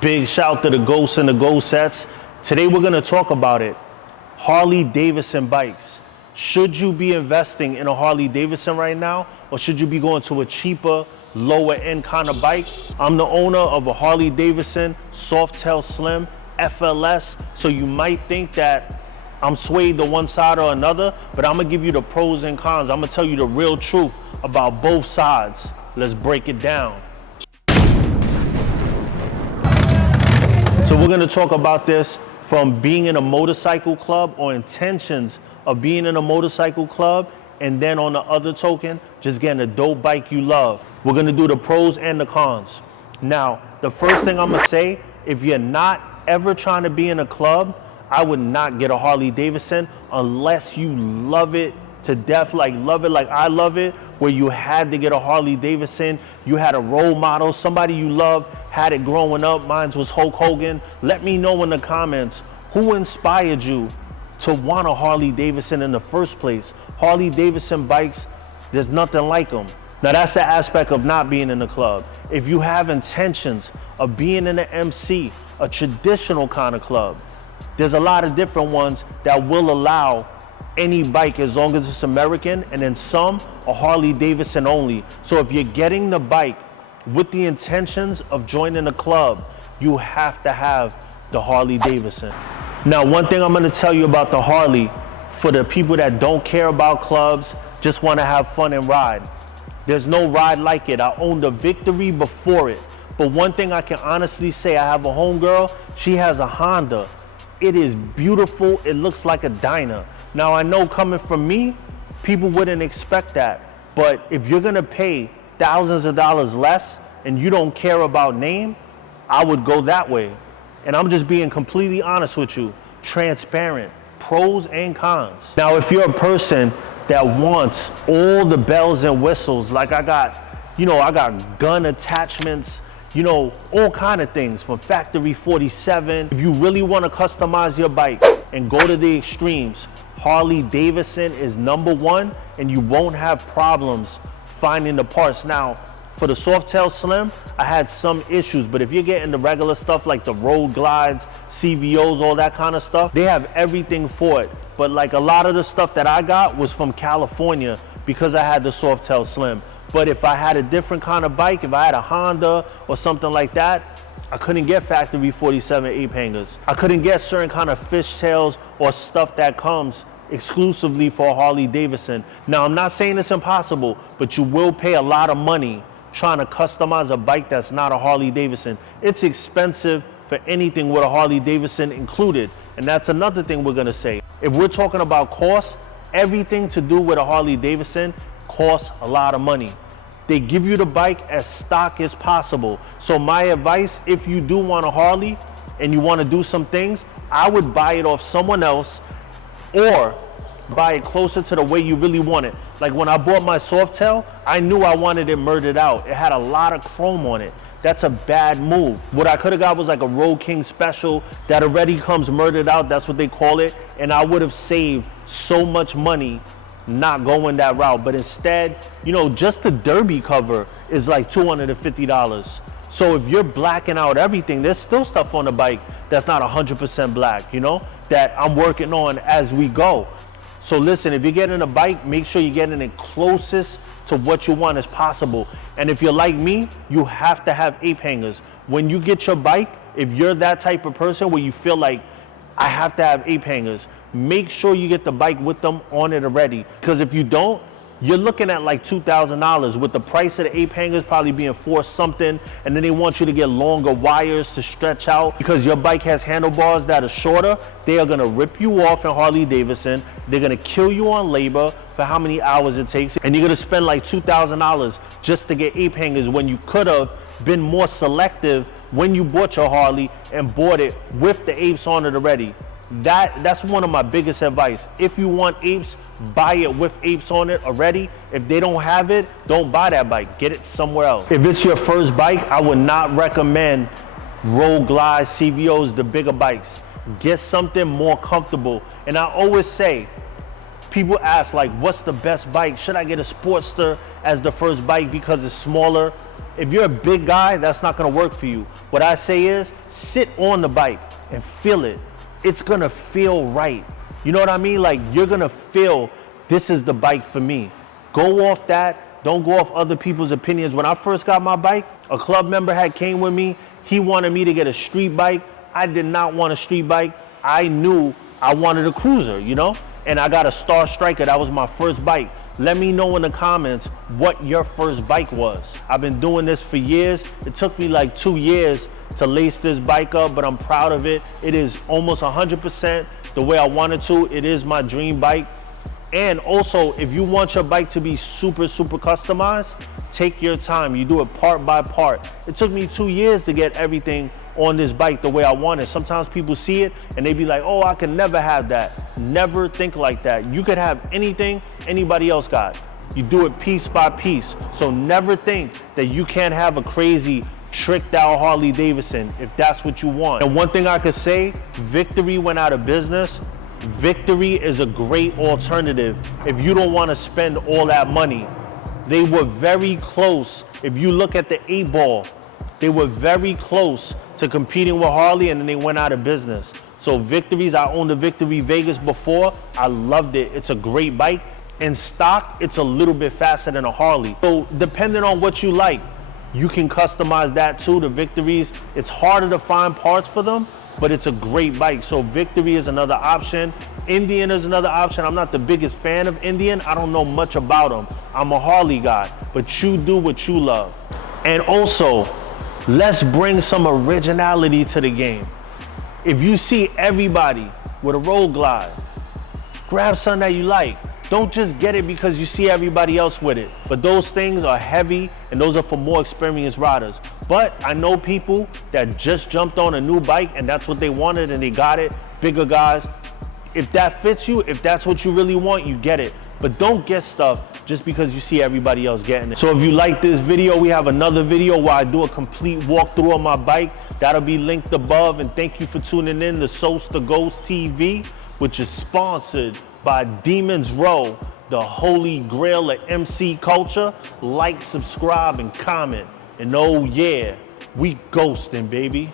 Big shout to the Ghosts and the Ghost Sets. Today we're going to talk about it. Harley Davidson bikes. Should you be investing in a Harley Davidson right now, or should you be going to a cheaper, lower end kind of bike? I'm the owner of a Harley Davidson Softail Slim FLS, so you might think that I'm swayed to one side or another, but I'm gonna give you the pros and cons. I'm gonna tell you the real truth about both sides. Let's break it down. So we're gonna talk about this from being in a motorcycle club or intentions of being in a motorcycle club, and then on the other token, just getting a dope bike you love. We're gonna do the pros and the cons. Now, the first thing I'm gonna say, if you're not ever trying to be in a club, I would not get a Harley Davidson unless you love it to death, love it like I love it, where you had to get a Harley Davidson, you had a role model, somebody you love, had it growing up. Mine was Hulk Hogan. Let me know in the comments who inspired you to want a Harley Davidson in the first place. Harley Davidson bikes, there's nothing like them. Now that's the aspect of not being in the club. If you have intentions of being in the MC, a traditional kind of club, there's a lot of different ones that will allow any bike as long as it's American, and then some are Harley Davidson only. So if you're getting the bike with the intentions of joining a club, you have to have the Harley Davidson. Now, one thing I'm gonna tell you about the Harley, for the people that don't care about clubs, just wanna have fun and ride, there's no ride like it. I owned a Victory before it, but one thing I can honestly say, I have a homegirl, she has a Honda. It is beautiful, it looks like a Dyna. Now I know coming from me, people wouldn't expect that, but if you're gonna pay thousands of dollars less and you don't care about name, I would go that way. And I'm just being completely honest with you, transparent, pros and cons. Now if you're a person that wants all the bells and whistles, like I got gun attachments, all kind of things from Factory 47. If you really want to customize your bike and go to the extremes, Harley Davidson is #1, and you won't have problems finding the parts. Now, for the Softail Slim, I had some issues, but if you're getting the regular stuff like the road glides, CVOs, all that kind of stuff, they have everything for it. But like a lot of the stuff that I got was from California because I had the Softail Slim. But if I had a different kind of bike, if I had a Honda or something like that, I couldn't get Factory 47 Ape Hangers. I couldn't get certain kind of fishtails or stuff that comes exclusively for Harley Davidson. Now, I'm not saying it's impossible, but you will pay a lot of money trying to customize a bike that's not a Harley Davidson. It's expensive for anything with a Harley Davidson included. And that's another thing we're gonna say. If we're talking about cost, everything to do with a Harley Davidson costs a lot of money. They give you the bike as stock as possible. So my advice, if you do want a Harley and you want to do some things, I would buy it off someone else or buy it closer to the way you really want it. Like when I bought my Softail, I knew I wanted it murdered out. It had a lot of chrome on it. That's a bad move. What I could have got was like a Road King special that already comes murdered out, that's what they call it, and I would have saved so much money not going that route. But instead, just the derby cover is like $250. So if you're blacking out everything, there's still stuff on the bike that's not 100% black, that I'm working on as we go. So listen, if you're getting a bike, make sure you're getting it closest to what you want as possible. And if you're like me, you have to have Ape Hangers. When you get your bike, if you're that type of person where you feel like I have to have Ape Hangers, make sure you get the bike with them on it already. Because if you don't, you're looking at like $2,000 with the price of the Ape Hangers probably being $4 something, and then they want you to get longer wires to stretch out because your bike has handlebars that are shorter. They are gonna rip you off in Harley Davidson. They're gonna kill you on labor for how many hours it takes, and you're gonna spend like $2,000 just to get Ape Hangers when you could have been more selective when you bought your Harley and bought it with the apes on it already. That's one of my biggest advice. If you want apes, buy it with apes on it already. If they don't have it, don't buy that bike. Get it somewhere else. If it's your first bike, I would not recommend road glides, CVOs, the bigger bikes. Get something more comfortable. And I always say, people ask like, what's the best bike? Should I get a Sportster as the first bike because it's smaller? If you're a big guy, that's not gonna work for you. What I say is, sit on the bike and feel it. It's gonna feel right. You know what I mean? Like, you're gonna feel this is the bike for me. Go off that. Don't go off other people's opinions. When I first got my bike, a club member had came with me. He wanted me to get a street bike. I did not want a street bike. I knew I wanted a cruiser, you know? And I got a Stryker. That was my first bike. Let me know in the comments what your first bike was. I've been doing this for years. It took me like 2 years to lace this bike up, but I'm proud of it. It is almost 100% the way I wanted to. It is my dream bike. And also, if you want your bike to be super, super customized, take your time. You do it part by part. It took me 2 years to get everything on this bike the way I want it. Sometimes people see it and they be like, oh, I can never have that. Never think like that. You could have anything anybody else got. You do it piece by piece. So never think that you can't have a crazy tricked out Harley Davidson if that's what you want. And one thing I could say, Victory went out of business. Victory is a great alternative if you don't want to spend all that money. They were very close. If you look at the 8-ball, they were very close to competing with Harley, and then they went out of business. So Victories, I owned a Victory Vegas before. I loved it. It's a great bike. In stock, it's a little bit faster than a Harley. So depending on what you like, you can customize that too. The Victories, it's harder to find parts for them, but it's a great bike. So Victory is another option. Indian is another option. I'm not the biggest fan of Indian. I don't know much about them. I'm a Harley guy, but you do what you love. And also, let's bring some originality to the game. If you see everybody with a road glide, grab something that you like. Don't just get it because you see everybody else with it. But those things are heavy and those are for more experienced riders. But I know people that just jumped on a new bike and that's what they wanted and they got it, bigger guys. If that fits you, if that's what you really want, you get it. But don't get stuff just because you see everybody else getting it. So if you like this video, we have another video where I do a complete walkthrough on my bike. That'll be linked above. And thank you for tuning in to Sose the Ghost TV, which is sponsored by Demons Row, the holy grail of MC culture. Like, subscribe, and comment. And oh yeah, we ghosting, baby.